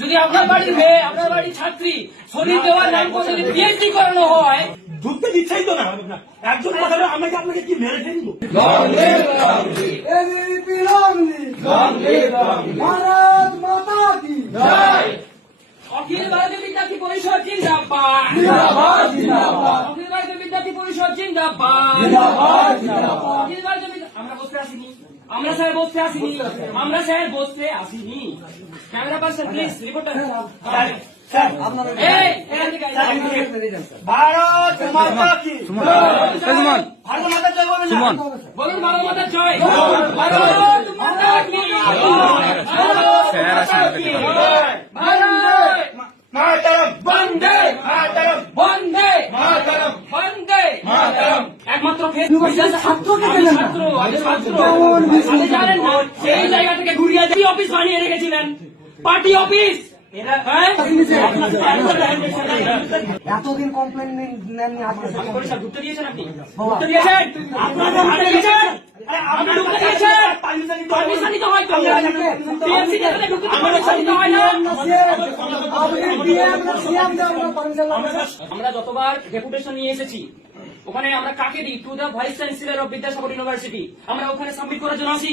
যদি আপনার বাড়ির মেয়ে, আপনার বাড়ির ছাত্রী শরীর দেওয়ার নাম করে যদি পিএইচডি করানো হয়, ঢুকতে দিচ্ছেই তো না একজন কথা আমাকে আপনাকে কি মেরে ফেলবো। ভারত মাতা কি অখিল ভারতীয় বিদ্যার্থী পরিষদ জিন্দাবাদ, অখিল ভারতীয় বিদ্যার্থী পরিষদ জিন্দাবাদ, অখিল ভারতীয় আমরা বসতে আসিনি, আমরা স্যার বসতে আসিনি, আমরা স্যার বসতে আসিনি। Camera person please reporter. Bharat মাতা কি ভারত মাতা জয় বলুন, বলুন ভারত মাতা জয়, ভারত মাতা কি, মাতরম বন্দে মাতরম বন্দে মাতরম বন্দে মাতরম। একমাত্র ছাত্রকে পেলেন না। আপনি জানেন না সেই জায়গা থেকে ঘুরিয়ে দিয়ে অফিস বানিয়ে রেখেছিলেন, পার্টি অফিস। এতদিন কমপ্লেন নেননি, আজকে ঢুকতে দিয়েছেন আপনি, ঢুকতে দিয়েছেন, আপনি দিয়েছেন, আপনি ঢুকতে দিয়েছেন, পারমিশন দিতে হয় তো, টিএমসি তে ঢুকতে পারমিশন দিতে হয় না। আমরা যতবার ডেপুটেশন নিয়ে এসেছি ওখানে আমরা কাকে দিই? To the vice chancellor of Vidyasagar university. আমরা ওখানে সাবমিট করার জন্য আসি,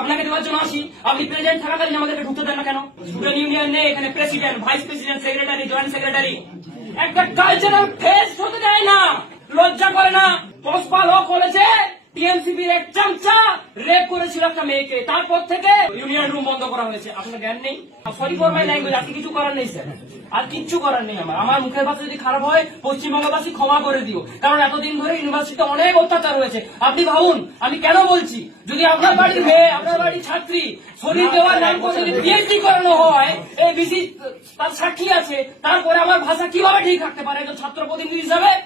আপনাকে দেওয়ার জন্য আসি। আপনি প্রেসিডেন্ট থাকাকালীন আমাদেরকে ঢুকতে দেন না কেন? স্টুডেন্ট ইউনিয়ন নেই এখানে, president, vice president, secretary, joint secretary. একটা কালচারাল ফেস্ট হতে দেয় না, লজ্জা করে না? পোস্টপাল ও কলেজে টিএমসিপির এক চামচা রেপ করেছিল একটা মেয়েকে, তারপর থেকে ইউনিয়ন রুম বন্ধ করা হয়েছে। আপনার জ্ঞান নেই? সরি ফর মাই ল্যাঙ্গুয়েজ, আর কিছু করার নেই স্যার, আর কিচ্ছু করার নেই। আমার মুখের ভাষা যদি খারাপ হয় পশ্চিমবঙ্গবাসী ক্ষমা করে দিও, কারণ এতদিন ধরে ইউনিভার্সিটিতে অনেক অত্যাচার হয়েছে। আপনি ভাবুন আমি কেন বলছি, যদি আপনার বাড়ির মেয়ে, আপনার বাড়ির ছাত্রী শরীর দেওয়ার নাম করে যদি পিএইচডি করানো হয়, এই বিসি তার সাক্ষী আছে, তারপরে আমার ভাষা কিভাবে ঠিক রাখতে পারে একজন ছাত্র প্রতিনিধি হিসাবে?